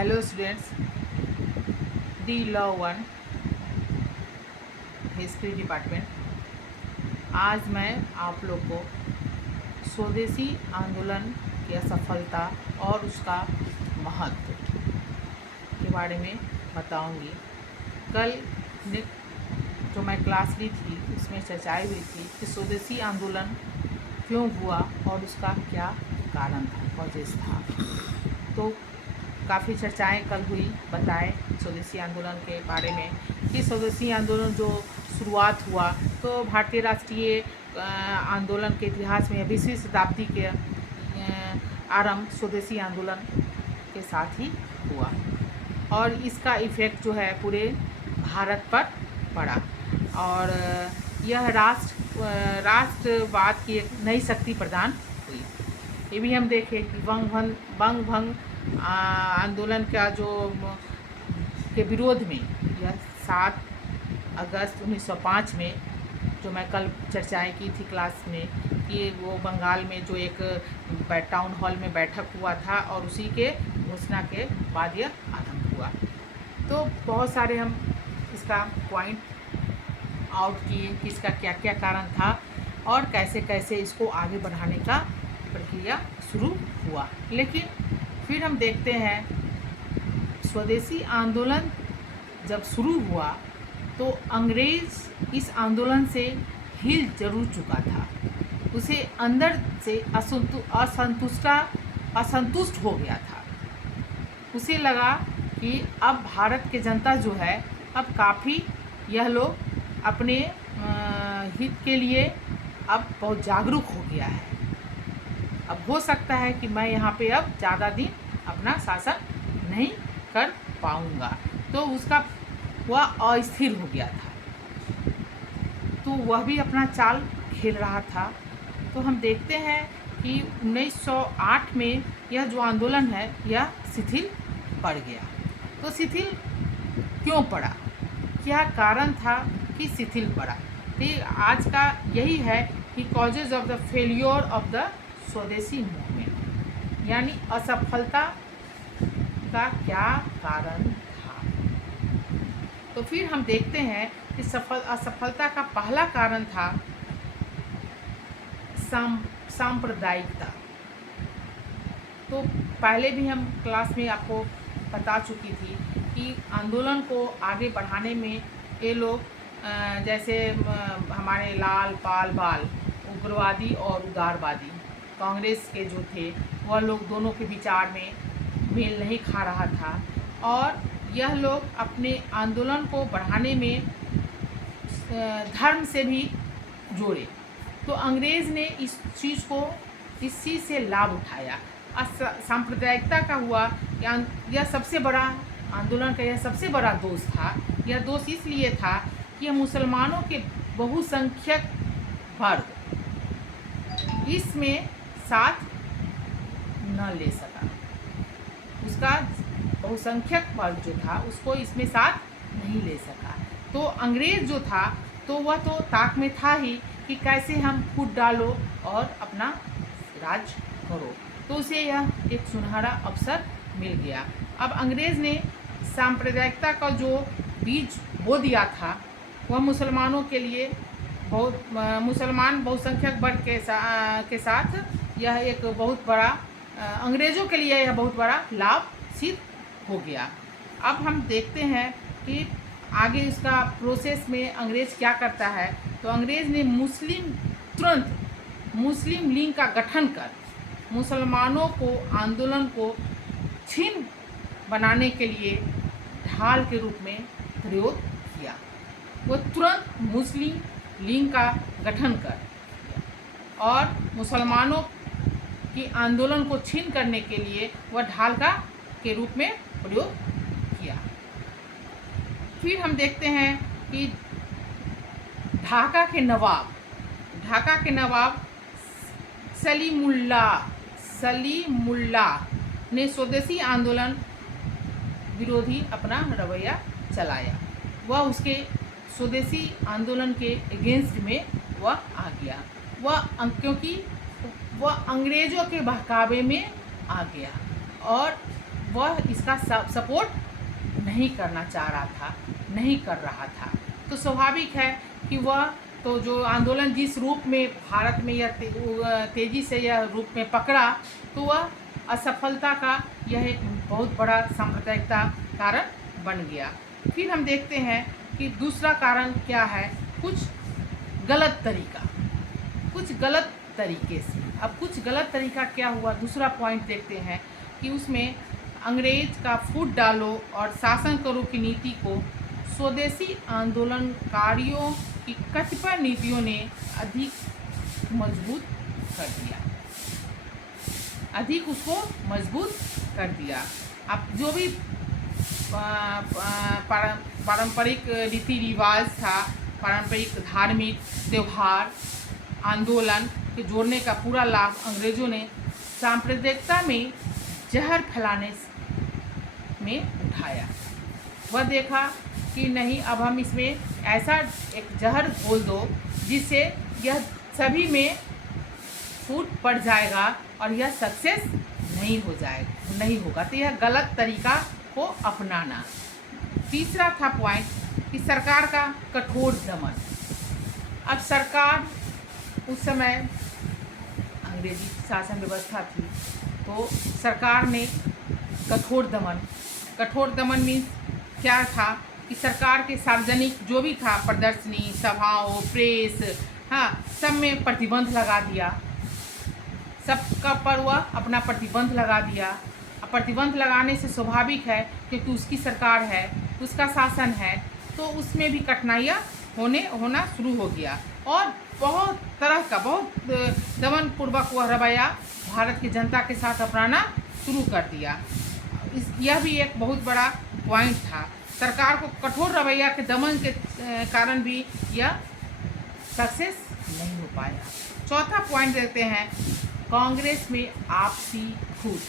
Hello students, D law one history department. आज मैं आप लोग को स्वदेशी आंदोलन की असफलता और उसका महत्व के बारे में बताऊंगी। कल ने जो मैं क्लास ली थी उसमें चर्चाएं हुई थी कि स्वदेशी आंदोलन क्यों हुआ और उसका क्या कारण था, कॉजेस था। तो काफ़ी चर्चाएं कल हुई, बताए स्वदेशी आंदोलन के बारे में कि स्वदेशी आंदोलन जो शुरुआत हुआ तो भारतीय राष्ट्रीय आंदोलन के इतिहास में 20वीं शताब्दी के आरंभ स्वदेशी आंदोलन के साथ ही हुआ और इसका इफ़ेक्ट जो है पूरे भारत पर पड़ा और यह राष्ट्रवाद की एक नई शक्ति प्रदान हुई। ये भी हम देखें कि बंग भंग आंदोलन का जो के विरोध में यह 7 अगस्त 1905 में जो मैं कल चर्चाएं की थी क्लास में कि वो बंगाल में जो एक टाउन हॉल में बैठक हुआ था और उसी के घोषणा के बाद यह आरंभ हुआ। तो बहुत सारे हम इसका पॉइंट आउट किए कि इसका क्या क्या कारण था और कैसे कैसे इसको आगे बढ़ाने का प्रक्रिया शुरू हुआ। लेकिन फिर हम देखते हैं स्वदेशी आंदोलन जब शुरू हुआ तो अंग्रेज़ इस आंदोलन से हिल जरूर चुका था। उसे अंदर से असंतुष्ट हो गया था। उसे लगा कि अब भारत के जनता जो है अब काफ़ी यह लोग अपने हित के लिए अब बहुत जागरूक हो गया है। अब हो सकता है कि मैं यहाँ पे अब ज़्यादा दिन अपना शासन नहीं कर पाऊँगा, तो उसका वह अस्थिर हो गया था। तो वह भी अपना चाल खेल रहा था। तो हम देखते हैं कि 1908 में यह जो आंदोलन है यह शिथिल पड़ गया। तो शिथिल क्यों पड़ा, क्या कारण था कि शिथिल पड़ा? तो आज का यही है कि causes of the failure of the स्वदेशी मूवमेंट, यानी असफलता का क्या कारण था। तो फिर हम देखते हैं कि असफलता का पहला कारण था सांप्रदायिकता। तो पहले भी हम क्लास में आपको बता चुकी थी कि आंदोलन को आगे बढ़ाने में ये लोग जैसे हमारे लाल पाल बाल उग्रवादी और उदारवादी कांग्रेस के जो थे वह लोग दोनों के विचार में मेल नहीं खा रहा था और यह लोग अपने आंदोलन को बढ़ाने में धर्म से भी जोड़े। तो अंग्रेज़ ने इस चीज़ से लाभ उठाया। सांप्रदायिकता का हुआ यह सबसे बड़ा आंदोलन का यह सबसे बड़ा दोष था। यह दोष इसलिए था कि यह मुसलमानों के बहुसंख्यक वर्ग इसमें साथ न ले सका। उसका बहुसंख्यक वर्ग जो था उसको इसमें साथ नहीं ले सका। तो अंग्रेज़ जो था तो वह तो ताक में था ही कि कैसे हम फूट डालो और अपना राज करो। तो उसे यह एक सुनहरा अवसर मिल गया। अब अंग्रेज़ ने सांप्रदायिकता का जो बीज बो दिया था वह मुसलमानों के लिए मुसलमान बहुसंख्यक वर्ग के साथ यह एक बहुत बड़ा अंग्रेज़ों के लिए यह बहुत बड़ा लाभ सिद्ध हो गया। अब हम देखते हैं कि आगे इसका प्रोसेस में अंग्रेज़ क्या करता है। तो अंग्रेज़ ने तुरंत मुस्लिम लीग का गठन कर मुसलमानों को आंदोलन को छीन बनाने के लिए ढाल के रूप में प्रयोग किया। वो तुरंत मुस्लिम लीग का गठन कर और मुसलमानों की आंदोलन को छीन करने के लिए वह ढाल के रूप में प्रयोग किया। फिर हम देखते हैं कि ढाका के नवाब सलीमुल्ला ने स्वदेशी आंदोलन विरोधी अपना रवैया चलाया। वह उसके स्वदेशी आंदोलन के अगेंस्ट में वह आ गया। क्योंकि वह अंग्रेज़ों के बहकावे में आ गया और वह इसका सपोर्ट नहीं करना चाह रहा था, नहीं कर रहा था। तो स्वाभाविक है कि वह तो जो आंदोलन जिस रूप में भारत में यह तेज़ी से यह रूप में पकड़ा, तो वह असफलता का यह एक बहुत बड़ा सांप्रदायिकता कारण बन गया। फिर हम देखते हैं कि दूसरा कारण क्या है, कुछ गलत तरीका, कुछ गलत तरीके से। अब कुछ गलत तरीका क्या हुआ, दूसरा पॉइंट देखते हैं कि उसमें अंग्रेज का फूट डालो और शासन करो की नीति को स्वदेशी आंदोलनकारियों की कतिपय नीतियों ने अधिक मजबूत कर दिया, अधिक उसको मजबूत कर दिया। अब जो भी पारंपरिक रीति रिवाज था, पारंपरिक धार्मिक त्यौहार आंदोलन के जोड़ने का पूरा लाभ अंग्रेजों ने सांप्रदायिकता में जहर फैलाने में उठाया। वह देखा कि नहीं, अब हम इसमें ऐसा एक जहर घोल दो जिससे यह सभी में फूट पड़ जाएगा और यह सक्सेस नहीं होगा। तो यह गलत तरीका को अपनाना। तीसरा था पॉइंट कि सरकार का कठोर दमन। अब सरकार उस समय अंग्रेजी शासन व्यवस्था थी, तो सरकार ने कठोर दमन मीन्स क्या था कि सरकार के सार्वजनिक जो भी था प्रदर्शनी, सभाओं, प्रेस, हाँ, सब में प्रतिबंध लगा दिया, सबका पर वह अपना प्रतिबंध लगा दिया। अब प्रतिबंध लगाने से स्वाभाविक है क्योंकि उसकी सरकार है, उसका शासन है, तो उसमें भी कठिनाइयाँ होना शुरू हो गया और बहुत तरह का दमनपूर्वक वह रवैया भारत की जनता के साथ अपनाना शुरू कर दिया। यह भी एक बहुत बड़ा पॉइंट था। सरकार को कठोर रवैया के दमन के कारण भी यह सक्सेस नहीं हो पाया। चौथा पॉइंट देखते हैं, कांग्रेस में आपसी फूट।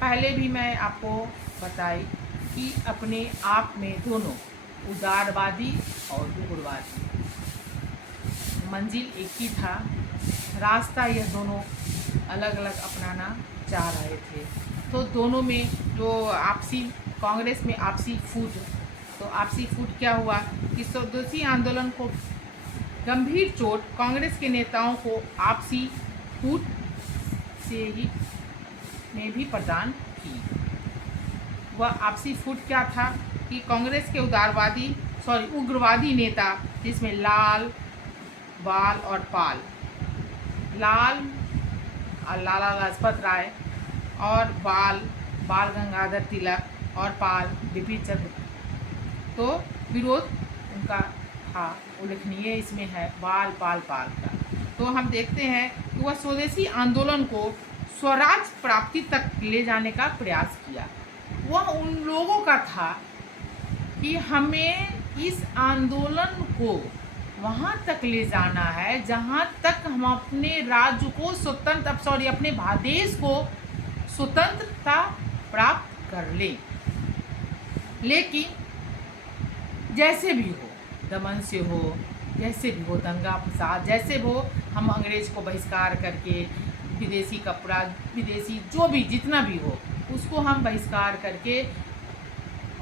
पहले भी मैं आपको बताई कि अपने आप में दोनों उदारवादी और उग्रवादी, मंजिल एक ही था, रास्ता यह दोनों अलग अलग अपनाना चाह रहे थे। तो दोनों में जो कांग्रेस में आपसी फूट, तो आपसी फूट क्या हुआ कि स्वदेशी आंदोलन को गंभीर चोट कांग्रेस के नेताओं को आपसी फूट से ही ने भी प्रदान की। वह आपसी फूट क्या था कि कांग्रेस के उग्रवादी नेता, जिसमें लाल, बाल और पाल, लाला लाजपत राय और बाल गंगाधर तिलक और पाल बिपिन चंद्र, तो विरोध उनका था, उल्लेखनीय इसमें है पाल का। तो हम देखते हैं कि वह स्वदेशी आंदोलन को स्वराज प्राप्ति तक ले जाने का प्रयास किया। वह उन लोगों का था कि हमें इस आंदोलन को वहाँ तक ले जाना है जहाँ तक हम अपने राज्य को अपने देश को स्वतंत्रता प्राप्त कर लें। लेकिन जैसे भी हो, दमन से हो, जैसे भी हो, दंगा फसाद जैसे भी हो, हम अंग्रेज को बहिष्कार करके विदेशी कपड़ा, विदेशी जो भी जितना भी हो उसको हम बहिष्कार करके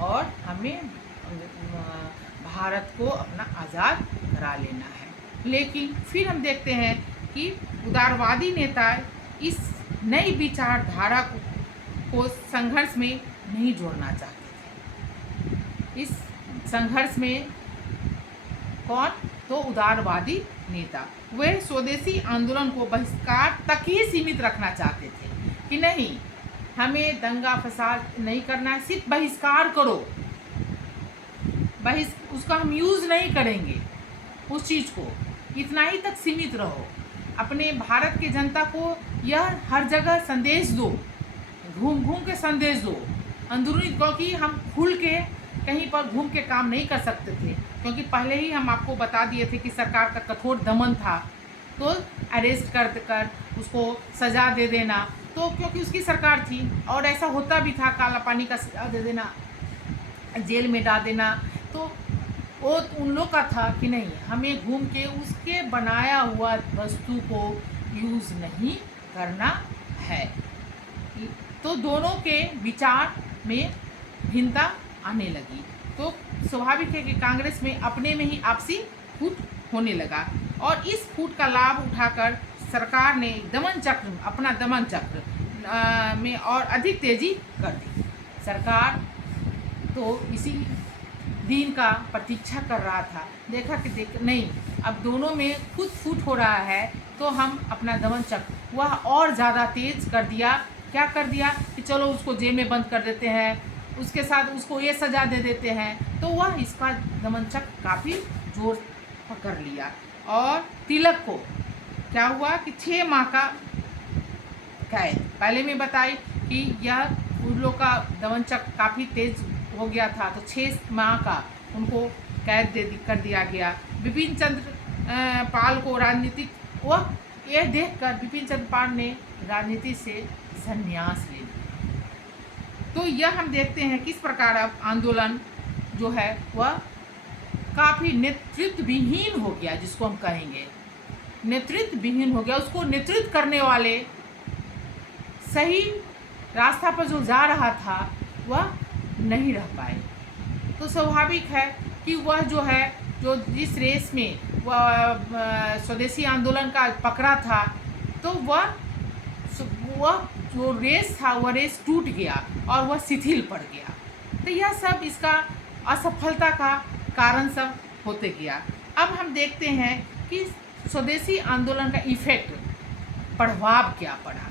और हमें भारत को अपना आज़ाद करा लेना है। लेकिन फिर हम देखते हैं कि उदारवादी नेता इस नई विचारधारा को संघर्ष में नहीं जोड़ना चाहते थे। इस संघर्ष में कौन? तो उदारवादी नेता, वे स्वदेशी आंदोलन को बहिष्कार तक ही सीमित रखना चाहते थे कि नहीं, हमें दंगा फसाद नहीं करना है, सिर्फ बहिष्कार करो, उसका हम यूज़ नहीं करेंगे, उस चीज़ को इतना ही तक सीमित रहो। अपने भारत के जनता को यह हर जगह संदेश दो, घूम के संदेश दो अंदरूनी, क्योंकि हम खुल के कहीं पर घूम के काम नहीं कर सकते थे, क्योंकि पहले ही हम आपको बता दिए थे कि सरकार का कठोर दमन था। तो अरेस्ट कर उसको सज़ा दे देना, तो क्योंकि उसकी सरकार थी और ऐसा होता भी था, काला पानी का सज़ा दे देना, जेल में डाल देना। तो वो उन लोग का था कि नहीं, हमें घूम के उसके बनाया हुआ वस्तु को यूज़ नहीं करना है। तो तो दोनों के विचार में भिन्नता आने लगी। तो स्वाभाविक है कि कांग्रेस में अपने में ही आपसी फूट होने लगा और इस फूट का लाभ उठाकर सरकार ने अपना दमन चक्र में और अधिक तेजी कर दी। सरकार तो इसी दिन का प्रतीक्षा कर रहा था, देखा कि नहीं, अब दोनों में खुद फूट हो रहा है, तो हम अपना दमन चक्र वह और ज़्यादा तेज कर दिया। क्या कर दिया कि चलो उसको जेल में बंद कर देते हैं, उसके साथ उसको ये सज़ा दे देते हैं। तो वह इसका दमन चक्र काफ़ी जोर पकड़ लिया और तिलक को क्या हुआ कि 6 माह का कैद। पहले मैं बताई कि यह उन लोग का दमन चक्र काफ़ी तेज हो गया था, तो 6 माह का उनको कैद कर दिया गया। विपिन चंद्र पाल को राजनीतिक वह यह देखकर विपिन चंद्र पाल ने राजनीति से संन्यास ले लिया। तो यह हम देखते हैं किस प्रकार अब आंदोलन जो है वह काफ़ी नेतृत्व विहीन हो गया, जिसको हम कहेंगे नेतृत्व विहीन हो गया। उसको नेतृत्व करने वाले सही रास्ता पर जो जा रहा था वह नहीं रह पाए। तो स्वाभाविक है कि वह जो जिस रेस में वह स्वदेशी आंदोलन का पकड़ा था, तो वह जो रेस था वह रेस टूट गया और वह शिथिल पड़ गया। तो यह सब इसका असफलता का कारण सब होते गया। अब हम देखते हैं कि स्वदेशी आंदोलन का इफेक्ट प्रभाव क्या पड़ा।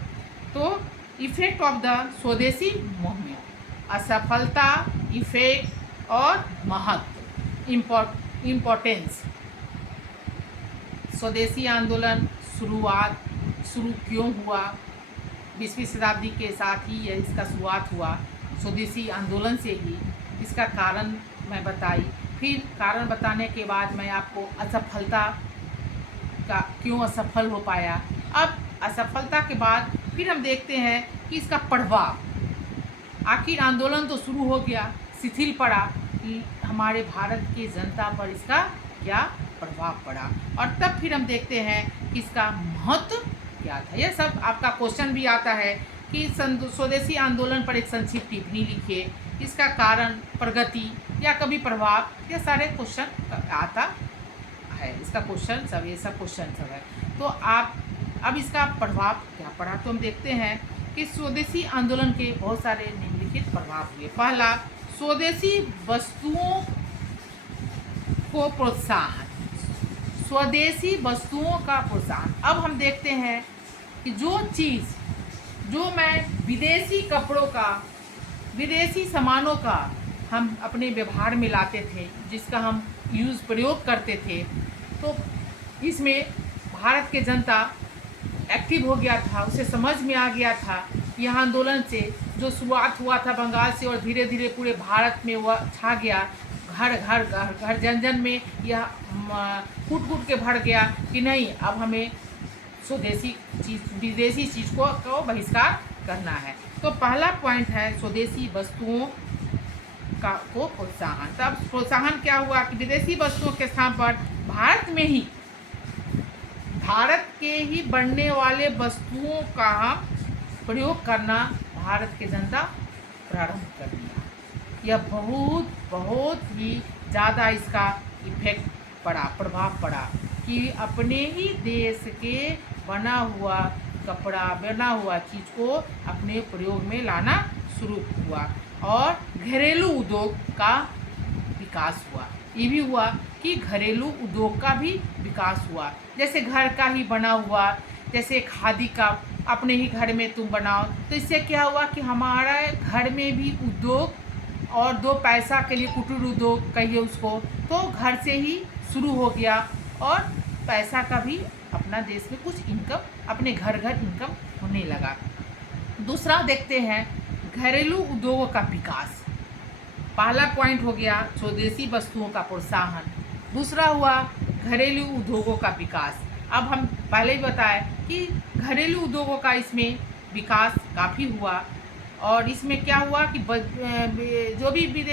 तो इफेक्ट ऑफ द स्वदेशी मूवमेंट, असफलता, इफेक्ट और महत्व, इम्पोर्टेंस। स्वदेशी आंदोलन शुरू क्यों हुआ? 20वीं शताब्दी के साथ ही यह इसका शुरुआत हुआ, स्वदेशी आंदोलन से ही। इसका कारण मैं बताई, फिर कारण बताने के बाद मैं आपको असफलता का क्यों असफल हो पाया। अब असफलता के बाद फिर हम देखते हैं कि इसका प्रभाव, आखिर आंदोलन तो शुरू हो गया, शिथिल पड़ा, हमारे भारत की जनता पर इसका क्या प्रभाव पड़ा। और तब फिर हम देखते हैं कि इसका महत्व क्या था। यह सब आपका क्वेश्चन भी आता है कि स्वदेशी आंदोलन पर एक संक्षिप्त टिप्पणी लिखिए, इसका कारण, प्रगति या कभी प्रभाव, ये सारे क्वेश्चन आता है। इसका क्वेश्चन सब ये सब क्वेश्चन सब है। तो आप अब इसका प्रभाव क्या पड़ा, तो हम देखते हैं कि स्वदेशी आंदोलन के बहुत सारे निम्नलिखित प्रभाव हुए। पहला, स्वदेशी वस्तुओं को प्रोत्साहन, स्वदेशी वस्तुओं का प्रोत्साहन। अब हम देखते हैं कि जो मैं विदेशी कपड़ों का, विदेशी सामानों का हम अपने व्यवहार में लाते थे, जिसका हम प्रयोग करते थे, तो इसमें भारत के जनता एक्टिव हो गया था। उसे समझ में आ गया था यह आंदोलन से जो शुरुआत हुआ था बंगाल से और धीरे धीरे पूरे भारत में वह छा गया, घर जन में यह फूट के भर गया कि नहीं, अब हमें स्वदेशी चीज़, विदेशी चीज़ को बहिष्कार करना है। तो पहला पॉइंट है स्वदेशी वस्तुओं को प्रोत्साहन। तब प्रोत्साहन क्या हुआ कि विदेशी वस्तुओं के स्थान पर भारत के ही बनने वाले वस्तुओं का प्रयोग करना भारत के जनता प्रारंभ कर दिया। यह बहुत ही ज़्यादा इसका इफेक्ट पड़ा, प्रभाव पड़ा कि अपने ही देश के बना हुआ कपड़ा, बना हुआ चीज़ को अपने प्रयोग में लाना शुरू हुआ और घरेलू उद्योग का विकास हुआ। ये भी हुआ कि घरेलू उद्योग का भी विकास हुआ, जैसे घर का ही बना हुआ, जैसे खादी का अपने ही घर में तुम बनाओ, तो इससे क्या हुआ कि हमारा घर में भी उद्योग और 2 पैसा के लिए कुटीर उद्योग कहिए उसको, तो घर से ही शुरू हो गया और पैसा का भी अपना देश में कुछ इनकम, अपने घर इनकम होने लगा। दूसरा देखते हैं घरेलू उद्योगों का विकास। पहला पॉइंट हो गया स्वदेशी वस्तुओं का प्रोत्साहन, दूसरा हुआ घरेलू उद्योगों का विकास। अब हम पहले ही बताए कि घरेलू उद्योगों का इसमें विकास काफ़ी हुआ और इसमें क्या हुआ कि जो भी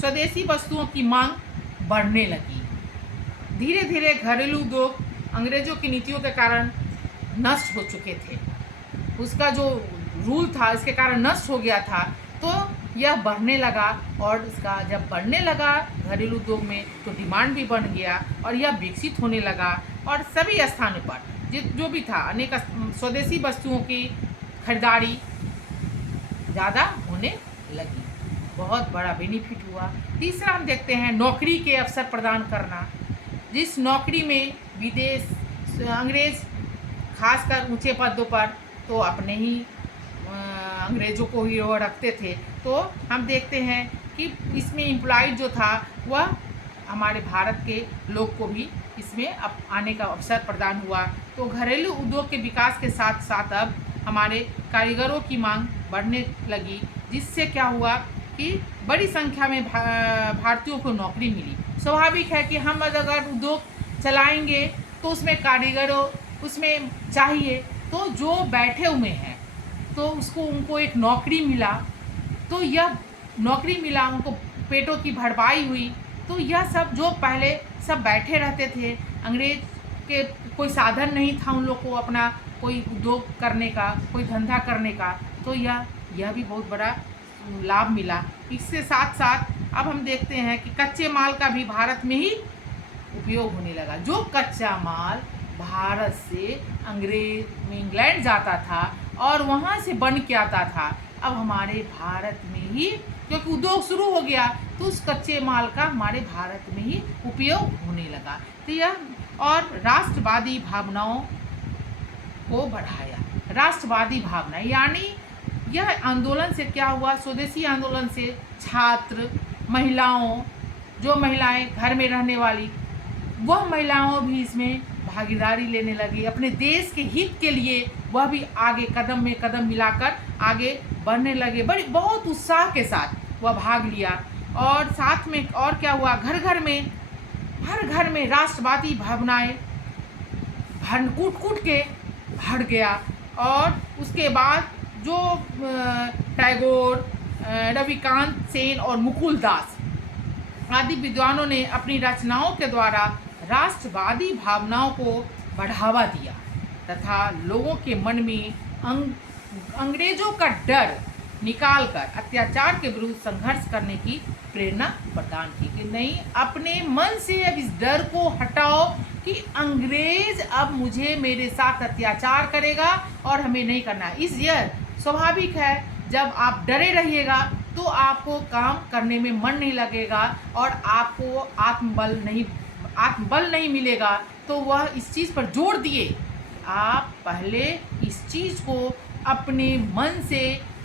स्वदेशी वस्तुओं की मांग बढ़ने लगी। धीरे धीरे घरेलू उद्योग अंग्रेज़ों की नीतियों के कारण नष्ट हो चुके थे, उसका जो रूल था, इसके कारण नष्ट हो गया था, तो यह बढ़ने लगा। और इसका जब बढ़ने लगा घरेलू उद्योग में, तो डिमांड भी बढ़ गया और यह विकसित होने लगा। और सभी स्थानों पर जो भी था, अनेक स्वदेशी वस्तुओं की खरीदारी ज़्यादा होने लगी। बहुत बड़ा बेनिफिट हुआ। तीसरा हम देखते हैं नौकरी के अवसर प्रदान करना। जिस नौकरी में विदेश अंग्रेज खासकर ऊंचे पदों पर तो अपने ही अंग्रेज़ों को ही वो रखते थे, तो हम देखते हैं कि इसमें एम्प्लॉय जो था वह हमारे भारत के लोग को भी इसमें अब आने का अवसर प्रदान हुआ। तो घरेलू उद्योग के विकास के साथ साथ अब हमारे कारीगरों की मांग बढ़ने लगी, जिससे क्या हुआ कि बड़ी संख्या में भारतीयों को नौकरी मिली। स्वाभाविक है कि हम अगर उद्योग चलाएंगे तो उसमें कारीगरों उसमें चाहिए, तो जो बैठे हुए हैं तो उनको एक नौकरी मिला, तो यह नौकरी मिला, उनको पेटों की भरपाई हुई। तो यह सब जो पहले सब बैठे रहते थे, अंग्रेज के कोई साधन नहीं था उन लोग को अपना कोई उद्योग करने का, कोई धंधा करने का, तो यह भी बहुत बड़ा लाभ मिला। इसके साथ साथ अब हम देखते हैं कि कच्चे माल का भी भारत में ही उपयोग होने लगा। जो कच्चा माल भारत से इंग्लैंड जाता था और वहाँ से बन के आता था, अब हमारे भारत में ही, क्योंकि उद्योग शुरू हो गया, तो उस कच्चे माल का हमारे भारत में ही उपयोग होने लगा। तो यह और राष्ट्रवादी भावनाओं को बढ़ाया। राष्ट्रवादी भावना यानी यह आंदोलन से क्या हुआ, स्वदेशी आंदोलन से छात्र, महिलाओं, जो महिलाएं घर में रहने वाली, वह महिलाओं भी इसमें भागीदारी लेने लगी। अपने देश के हित के लिए वह भी आगे कदम में कदम मिलाकर आगे बढ़ने लगे। बहुत उत्साह के साथ वह भाग लिया। और साथ में और क्या हुआ, हर घर में राष्ट्रवादी भावनाएं कूट के भर गया। और उसके बाद जो टैगोर, रविकांत सेन और मुकुल दास आदि विद्वानों ने अपनी रचनाओं के द्वारा राष्ट्रवादी भावनाओं को बढ़ावा दिया तथा लोगों के मन में अंग्रेजों का डर निकालकर अत्याचार के विरुद्ध संघर्ष करने की प्रेरणा प्रदान की कि नहीं, अपने मन से अब इस डर को हटाओ कि अंग्रेज अब मेरे साथ अत्याचार करेगा और हमें नहीं करना। यह स्वाभाविक है, जब आप डरे रहिएगा तो आपको काम करने में मन नहीं लगेगा और आपको आत्मबल नहीं मिलेगा। तो वह इस चीज़ पर जोर दिए, आप पहले इस चीज़ को अपने मन से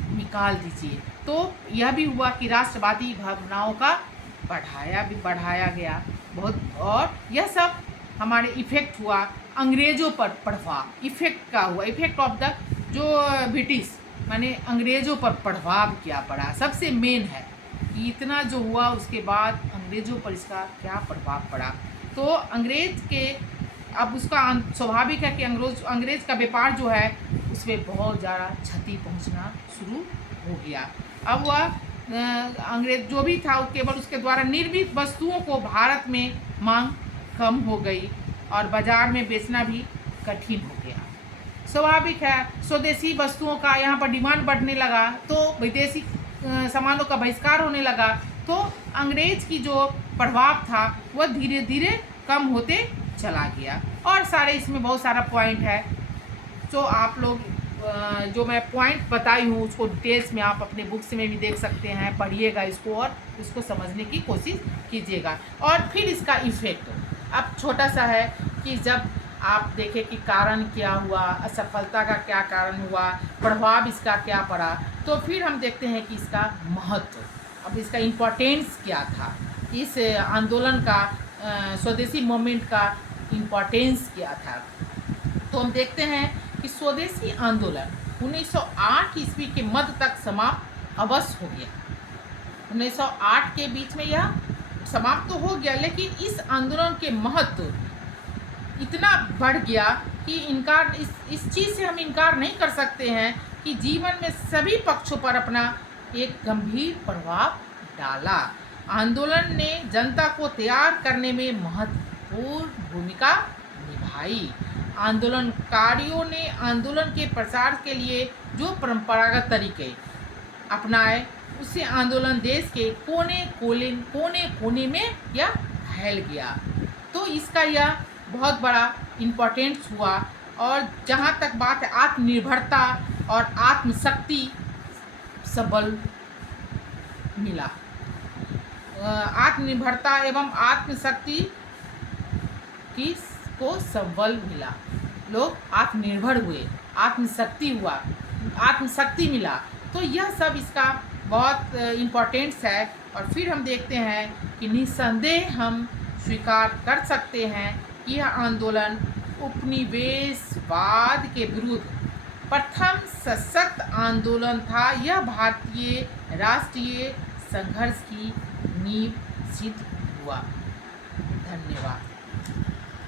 निकाल दीजिए। तो यह भी हुआ कि राष्ट्रवादी भावनाओं का बढ़ाया गया बहुत। और यह सब हमारे इफेक्ट हुआ अंग्रेज़ों पर प्रभाव, इफेक्ट का हुआ, इफेक्ट ऑफ द जो ब्रिटिश माने अंग्रेज़ों पर प्रभाव क्या पड़ा, सबसे मेन है कि इतना जो हुआ उसके बाद अंग्रेज़ों पर इसका क्या प्रभाव पड़ा। तो अंग्रेज के अब उसका स्वाभाविक है कि अंग्रेज का व्यापार जो है उसमें बहुत ज़्यादा क्षति पहुंचना शुरू हो गया। अब वह अंग्रेज जो भी था केवल उसके द्वारा निर्मित वस्तुओं को भारत में मांग कम हो गई और बाजार में बेचना भी कठिन हो गया। स्वाभाविक है, स्वदेशी वस्तुओं का यहाँ पर डिमांड बढ़ने लगा, तो विदेशी सामानों का बहिष्कार होने लगा। तो अंग्रेज की जो प्रभाव था वह धीरे धीरे कम होते चला गया। और सारे इसमें बहुत सारा पॉइंट है, तो आप लोग जो मैं पॉइंट बताई हूँ उसको डिटेल्स में आप अपने बुक्स में भी देख सकते हैं, पढ़िएगा इसको और इसको समझने की कोशिश कीजिएगा। और फिर इसका इफेक्ट अब छोटा सा है कि जब आप देखें कि कारण क्या हुआ, असफलता का क्या कारण हुआ, प्रभाव इसका क्या पड़ा, तो फिर हम देखते हैं कि इसका महत्व, अब इसका इम्पोर्टेंस क्या था, इस आंदोलन का स्वदेशी मूवमेंट का इम्पोर्टेंस क्या था। तो हम देखते हैं कि स्वदेशी आंदोलन 1908 ईस्वी के मध्य तक समाप्त अवश्य हो गया। 1908 के बीच में यह समाप्त तो हो गया, लेकिन इस आंदोलन के महत्व इतना बढ़ गया कि इनकार इस चीज़ से हम इनकार नहीं कर सकते हैं कि जीवन में सभी पक्षों पर अपना एक गंभीर प्रभाव डाला। आंदोलन ने जनता को तैयार करने में महत्वपूर्ण भूमिका निभाई। आंदोलनकारियों ने आंदोलन के प्रसार के लिए जो परंपरागत तरीके अपनाए, उससे आंदोलन देश के कोने कोने में यह फैल गया। तो इसका यह बहुत बड़ा इम्पोर्टेंस हुआ। और जहाँ तक बात है आत्मनिर्भरता और आत्मशक्ति सबल मिला, आत्मनिर्भरता एवं आत्मशक्ति की को सबल मिला। लोग आत्मनिर्भर हुए, आत्मशक्ति मिला। तो यह सब इसका बहुत इम्पोर्टेंस है। और फिर हम देखते हैं कि निस्संदेह हम स्वीकार कर सकते हैं कि यह आंदोलन उपनिवेशवाद के विरुद्ध प्रथम सशक्त आंदोलन था। यह भारतीय राष्ट्रीय संघर्ष की नींव सिद्ध हुआ। धन्यवाद।